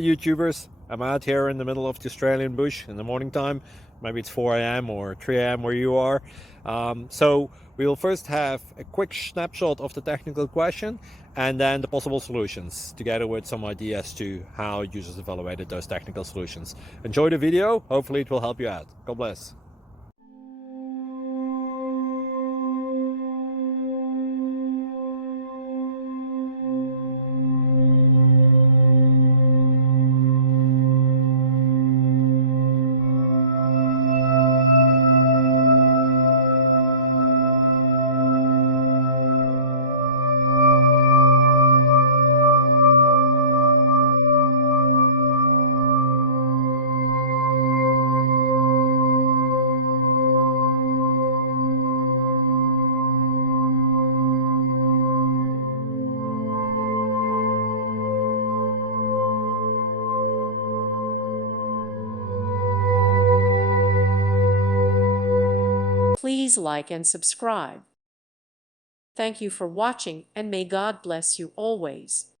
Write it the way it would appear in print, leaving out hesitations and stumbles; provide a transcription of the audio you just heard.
YouTubers. I'm out here in the middle of the Australian bush in the morning time. Maybe it's 4 a.m. or 3 a.m. where you are. So we will first have a quick snapshot of the technical question and then the possible solutions, together with some ideas to how users evaluated those technical solutions. Enjoy the video. Hopefully it will help you out. God bless. Please like and subscribe. Thank you for watching, and may God bless you always.